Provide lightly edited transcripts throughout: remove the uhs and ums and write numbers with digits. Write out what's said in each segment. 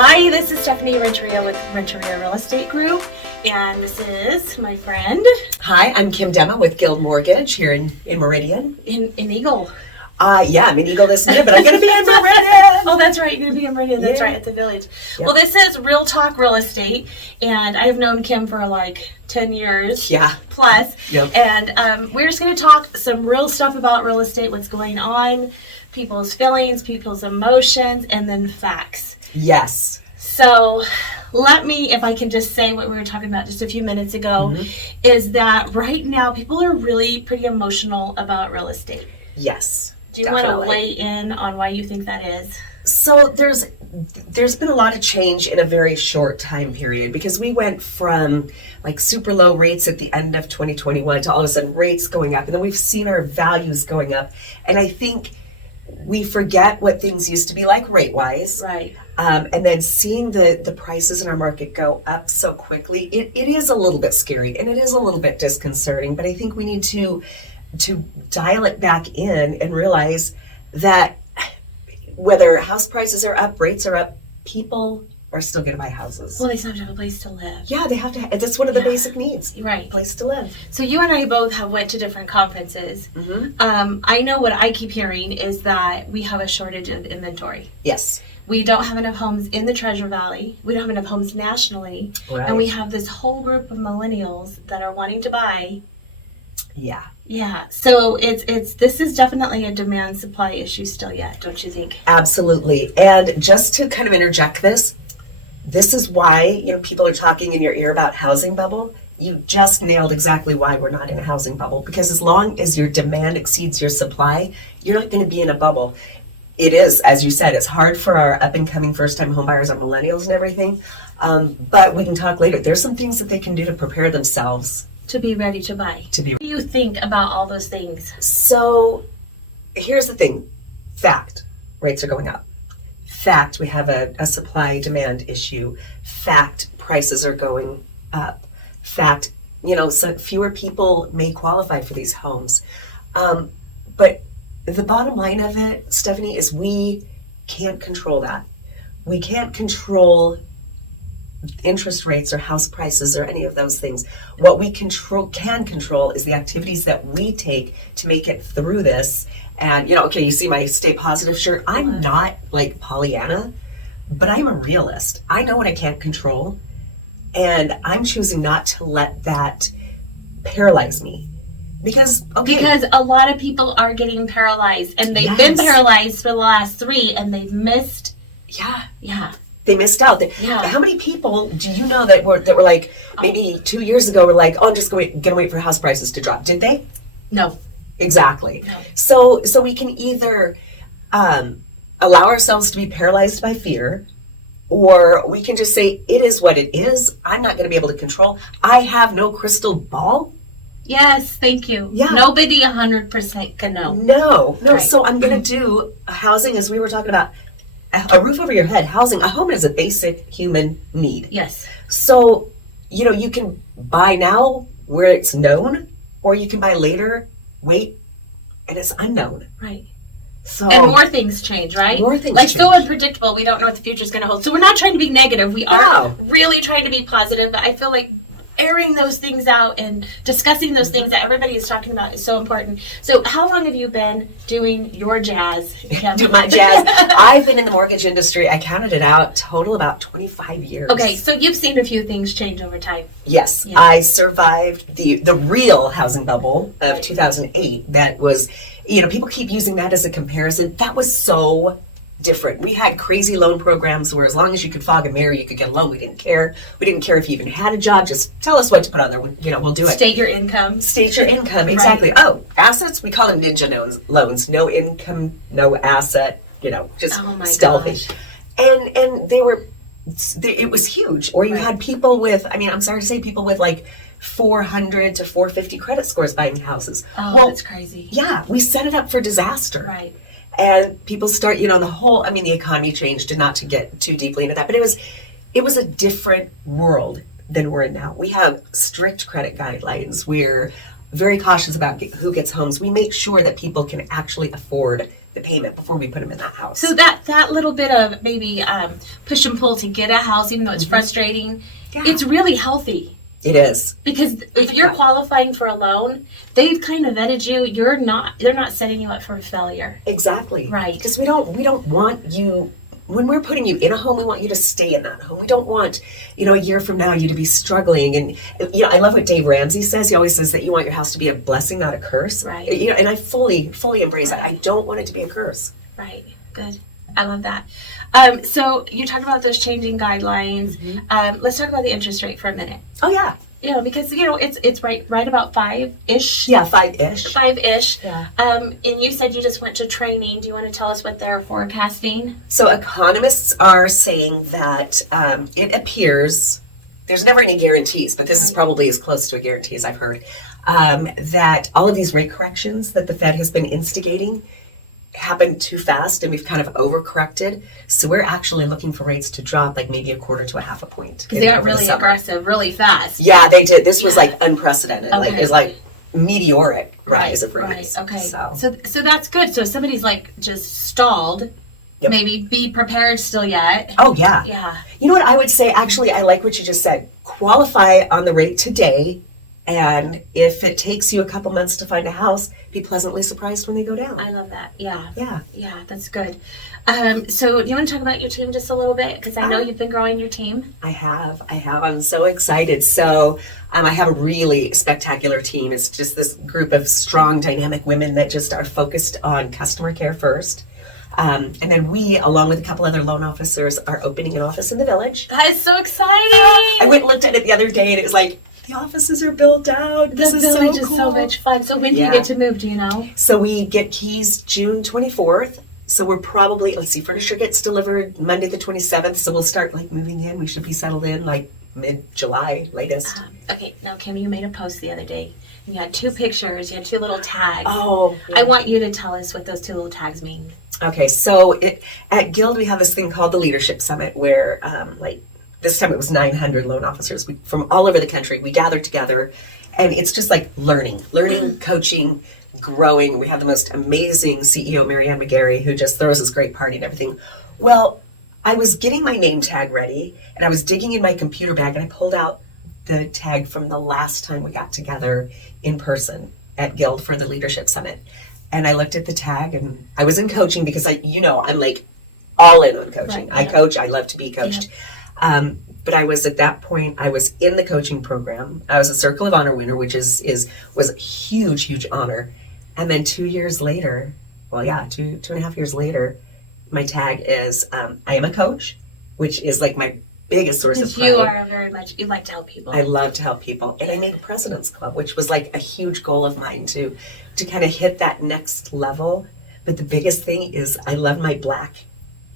Hi, this is Stephanie Renteria with Renteria Real Estate Group, and this is my friend. Hi, I'm Kim Dema with Guild Mortgage here in Meridian. In Eagle. Yeah, I'm in Eagle this minute, but I'm going to be in Meridian. Oh, that's right. You're going to be in Meridian. That's right, at the Village. Yep. Well, this is Real Talk Real Estate, and I've known Kim for like 10 years plus. Yep. And we're just going to talk some real stuff about real estate, what's going on, people's feelings, people's emotions, and then facts. Yes. So let me, if I can just say what we were talking about just a few minutes ago, is that right now people are really pretty emotional about real estate. Yes. Do you want to weigh in on why you think that is? So there's been a lot of change in a very short time period, because we went from like super low rates at the end of 2021 to all of a sudden rates going up, and then we've seen our values going up, and I think we forget what things used to be like rate-wise. Right. And then seeing the prices in our market go up so quickly, it is a little bit scary, and it is a little bit disconcerting, but I think we need to dial it back in and realize that whether house prices are up, rates are up, people are still going to buy houses. Well, they still have to have a place to live. Yeah, they have to. That's one of the basic needs. Right. Place to live. So you and I both have went to different conferences. I know what I keep hearing is that we have a shortage of inventory. Yes. We don't have enough homes in the Treasure Valley. We don't have enough homes nationally. Right. And we have this whole group of millennials that are wanting to buy. Yeah. Yeah. So this is definitely a demand supply issue still yet, don't you think? Absolutely. And just to kind of interject this is why, people are talking in your ear about housing bubble. You just nailed exactly why we're not in a housing bubble, because as long as your demand exceeds your supply, you're not going to be in a bubble. It is, as you said, it's hard for our up-and-coming first-time homebuyers, our millennials and everything, but we can talk later. There's some things that they can do to prepare themselves. To be ready to buy. What do you think about all those things? So here's the thing. Fact, rates are going up. Fact, we have a supply-demand issue. Fact, prices are going up. Fact, so fewer people may qualify for these homes. But the bottom line of it, Stephanie, is we can't control that. We can't control interest rates or house prices or any of those things. What we can control is the activities that we take to make it through this. And, okay, you see my Stay Positive shirt. I'm not like Pollyanna, but I'm a realist. I know what I can't control, and I'm choosing not to let that paralyze me. Because a lot of people are getting paralyzed, and they've been paralyzed for the last 3, and they've missed. Yeah. They missed out. How many people do you know that were like, maybe 2 years ago, were like, oh, I'm just going to wait for house prices to drop? Did they? No. Exactly. No. So we can either allow ourselves to be paralyzed by fear, or we can just say, it is what it is. I'm not going to be able to control. I have no crystal ball. Yes, thank you. Yeah. Nobody 100% can know. No. Right. So I'm going to do housing, as we were talking about, a roof over your head. Housing, a home is a basic human need. Yes. So, you can buy now where it's known, or you can buy later, wait, and it's unknown. Right. So, and more things change, right? More things change. So unpredictable. We don't know what the future's going to hold. So we're not trying to be negative. We are really trying to be positive. But I feel like airing those things out and discussing those things that everybody is talking about is so important. So how long have you been doing your jazz, Kim? Do my jazz. I've been in the mortgage industry, I counted it out, total about 25 years. Okay, so you've seen a few things change over time. Yes. Yeah. I survived the real housing bubble of 2008. That was, people keep using that as a comparison. That was so different. We had crazy loan programs where as long as you could fog a mirror, you could get a loan. We didn't care. We didn't care if you even had a job. Just tell us what to put on there. We'll do it. State your income. State your income. Exactly. Right. Oh, assets. We call them ninja loans. No income, no asset. Just stealthy. Gosh. And it was huge. Or you had people with, I'm sorry to say, people with like 400 to 450 credit scores buying houses. Oh, that's crazy. Yeah. We set it up for disaster. Right. And people start, the economy changed, and not to get too deeply into that, but it was a different world than we're in now. We have strict credit guidelines. We're very cautious about who gets homes. We make sure that people can actually afford the payment before we put them in that house. So that little bit of maybe push and pull to get a house, even though it's frustrating, it's really healthy. It is. Because if you're qualifying for a loan, they've kind of vetted you. They're not setting you up for a failure. Exactly. Right. Because we don't want you, when we're putting you in a home, we want you to stay in that home. We don't want, a year from now you to be struggling. And, I love what Dave Ramsey says. He always says that you want your house to be a blessing, not a curse. Right. And I fully embrace that. I don't want it to be a curse. Right. Good. I love that. So you talked about those changing guidelines. Let's talk about the interest rate for a minute. Oh, yeah. Because it's right about 5-ish. Yeah, 5-ish. 5-ish. Yeah. And you said you just went to training. Do you want to tell us what they're forecasting? So economists are saying that it appears, there's never any guarantees, but this is probably as close to a guarantee as I've heard, that all of these rate corrections that the Fed has been instigating happened too fast, and we've kind of overcorrected. So we're actually looking for rates to drop like maybe 1/4 to 1/2 point. Because they got really aggressive, really fast. Yeah, they did. This was like unprecedented. Okay. Like it was like meteoric rise of rates. Right. Okay. So that's good. So if somebody's like just stalled, maybe be prepared still yet. Oh yeah. Yeah. You know what I would say? Actually, I like what you just said. Qualify on the rate today. And if it takes you a couple months to find a house, be pleasantly surprised when they go down. I love that. Yeah. Yeah. Yeah, that's good. So do you want to talk about your team just a little bit? Because I know you've been growing your team. I have. I'm so excited. So I have a really spectacular team. It's just this group of strong, dynamic women that just are focused on customer care first. And then we, along with a couple other loan officers, are opening an office in the village. That is so exciting. I went and looked at it the other day, and it was like, the offices are built out. This is village so is cool. so much fun. So when do you get to move? Do you know? So we get keys June 24th. So we're probably, furniture gets delivered Monday the 27th. So we'll start moving in. We should be settled in mid-July latest. Okay, now Kim, you made a post the other day. You had 2 pictures. You had 2 little tags. Oh. Yeah. I want you to tell us what those 2 little tags mean. Okay, so at Guild we have this thing called the Leadership Summit where this time it was 900 loan officers from all over the country. We gather together, and it's just like learning, coaching, growing. We have the most amazing CEO, Marianne McGarry, who just throws this great party and everything. Well, I was getting my name tag ready, and I was digging in my computer bag, and I pulled out the tag from the last time we got together in person at Guild for the Leadership Summit. And I looked at the tag, and I was in coaching because I'm like all in on coaching. Right, I coach. I love to be coached. Yeah. But I was at that point, I was in the coaching program. I was a Circle of Honor winner, which was a huge honor. And then 2 years later, 2.5 years later, my tag is I am a coach, which is like my biggest source of pride. You are you like to help people. I love to help people. And I made the President's Club, which was like a huge goal of mine to kind of hit that next level. But the biggest thing is I love my black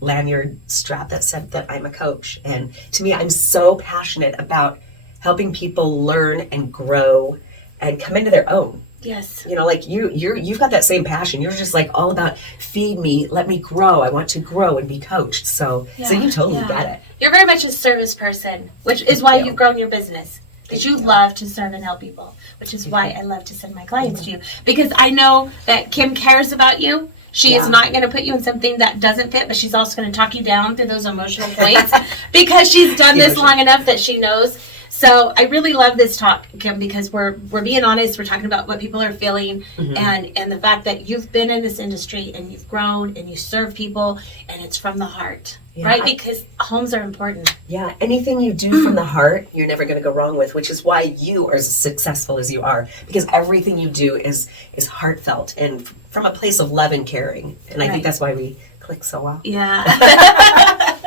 lanyard strap that said that I'm a coach. And to me, I'm so passionate about helping people learn and grow and come into their own. Yes. You've got that same passion. You're just like all about feed me, let me grow. I want to grow and be coached. So you totally get it. You're very much a service person, which is why you've grown your business. Because you love to serve and help people, which is why I love to send my clients to you. Because I know that Kim cares about you. She is not going to put you in something that doesn't fit, but she's also going to talk you down through those emotional points because she's done this long enough that she knows. So I really love this talk, Kim, because we're being honest. We're talking about what people are feeling and the fact that you've been in this industry and you've grown and you serve people and it's from the heart, right? Because homes are important. Yeah, anything you do from the heart, you're never going to go wrong with, which is why you are as successful as you are, because everything you do is heartfelt and from a place of love and caring. And I think that's why we click so well. Yeah.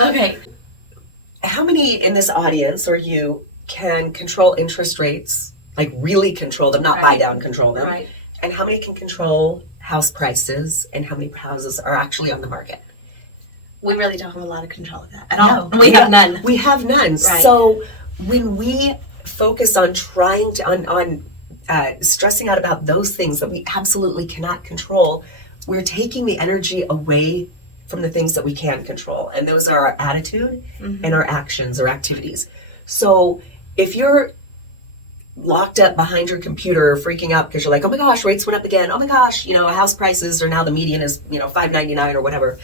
Okay. How many in this audience or you can control interest rates, like really control them, not buy down, control them? Right. And how many can control house prices and how many houses are actually on the market? We really don't have a lot of control of that at all. We have none. We have none. Right. So when we focus on trying to, stressing out about those things that we absolutely cannot control, we're taking the energy away from the things that we can control. And those are our attitude and our actions or activities. So if you're locked up behind your computer freaking out because you're like, oh my gosh, rates went up again. Oh my gosh, house prices are now, the median is, $5.99 or whatever.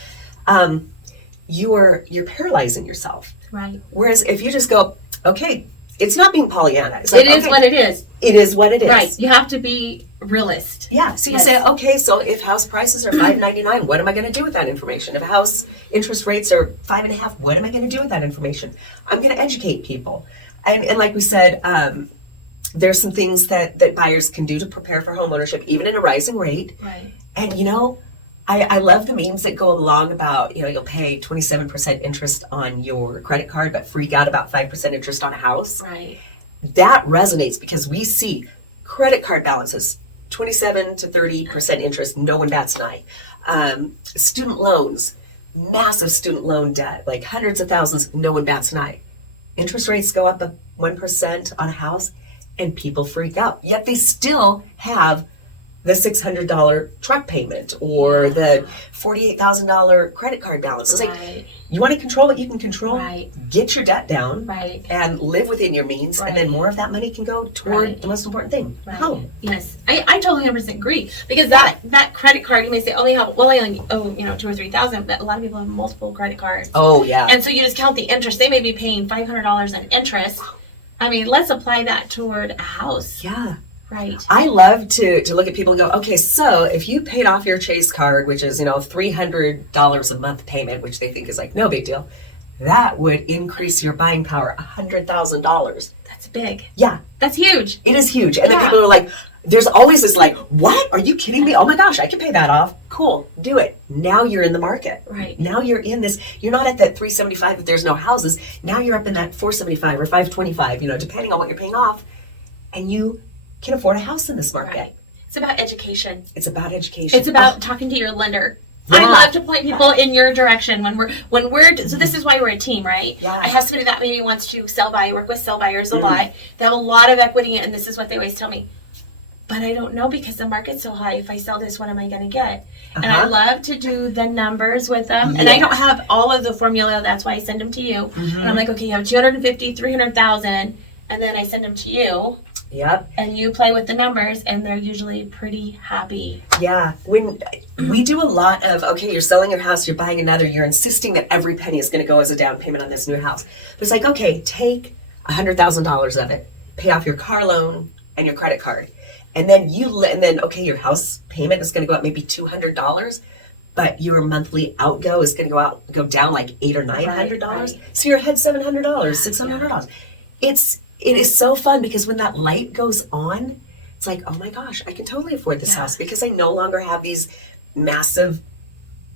You're paralyzing yourself. Right. Whereas if you just go, okay, it's not being Pollyanna. It's like, it is what it is. It is what it is. Right. You have to be realist. Yeah. So you say, okay, so if house prices are $5.99, what am I going to do with that information? If house interest rates are 5.5, what am I going to do with that information? I'm going to educate people. And like we said, there's some things that buyers can do to prepare for homeownership, even in a rising rate. Right. And I love the memes that go along about, you'll pay 27% interest on your credit card, but freak out about 5% interest on a house. Right. That resonates because we see credit card balances, 27 to 30% interest, no one bats an eye. Student loans, massive student loan debt, like hundreds of thousands, no one bats an eye. Interest rates go up 1% on a house and people freak out. Yet they still have the $600 truck payment or the $48,000 credit card balance. It's like, you want to control what you can control, get your debt down, and live within your means, and then more of that money can go toward the most important thing, home. Yes, I totally 100% agree, because that credit card, you may say, I only owe, 2,000 or 3,000, but a lot of people have multiple credit cards. Oh, yeah. And so you just count the interest. They may be paying $500 in interest. I mean, let's apply that toward a house. Yeah. Right. I love to look at people and go, okay, so if you paid off your Chase card, which is, $300 a month payment, which they think is like no big deal, that would increase your buying power $100,000. That's big. Yeah. That's huge. It is huge. And then people are like, there's always this like, what? Are you kidding me? Oh my gosh, I can pay that off. Cool. Do it. Now you're in the market. Right. Now you're in this. You're not at that 375 if there's no houses. Now you're up in that 475 or 525, depending on what you're paying off. And you can afford a house in this market. Right. It's about education. It's about education. It's about talking to your lender. Yeah. I love to point people in your direction when we're so this is why we're a team, right? Yeah. I have somebody that maybe wants to sell by. I work with sell buyers a lot. They have a lot of equity, and this is what they always tell me. But I don't know, because the market's so high. If I sell this, what am I going to get? And I love to do the numbers with them. And I don't have all of the formula. That's why I send them to you. And I'm like, okay, you have 250, 300,000, and then I send them to you. Yep. And you play with the numbers, and they're usually pretty happy. Yeah. When we do a lot of, okay, you're selling your house, you're buying another, you're insisting that every penny is going to go as a down payment on this new house. But it's like, okay, take $100,000 of it, pay off your car loan and your credit card. And then okay, your house payment is going to go up maybe $200, but your monthly outgo is going to go down like $800 or $900. Right. So you're ahead $700, $600. It is so fun, because when that light goes on, it's like, oh my gosh, I can totally afford this house, because I no longer have these massive,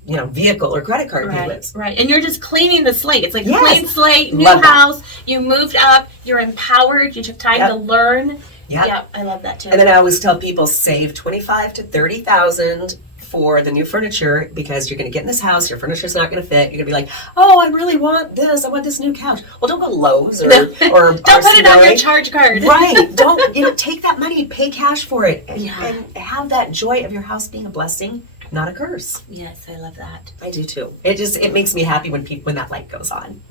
vehicle or credit card payments. Right. And you're just cleaning the slate. It's like a clean slate, new house. You moved up. You're empowered. You took time to learn. Yeah, I love that too. And then I always tell people, save $25,000 to $30,000 for the new furniture, because you're going to get in this house, your furniture's not going to fit. You're going to be like, oh, I really want this. I want this new couch. Well, don't go Lowe's or don't put it on your charge card. Right. Don't take that money, pay cash for it, and have that joy of your house being a blessing, not a curse. Yes, I love that. I do too. It makes me happy when that light goes on.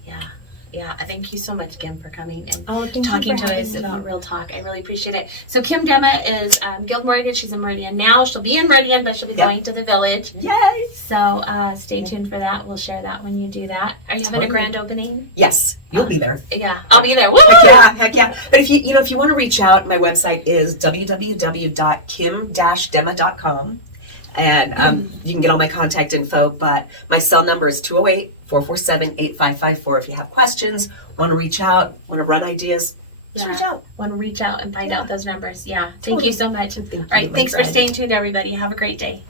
Yeah, thank you so much, Kim, for coming and talking to us about Real Talk. I really appreciate it. So Kim Demma is Guild Mortgage. She's in Meridian now. She'll be in Meridian, but she'll be going to the Village. Yay! So stay tuned for that. We'll share that when you do that. Are you having a grand opening? Yes, you'll be there. Yeah, I'll be there. Heck yeah. But if you want to reach out, my website is www.kim-demma.com. And you can get all my contact info, but my cell number is 208-447-8554. If you have questions, want to reach out, want to run ideas, just reach out. Want to reach out and find out those numbers. Yeah. Thank you so much. All right. Thanks for staying tuned, everybody. Have a great day.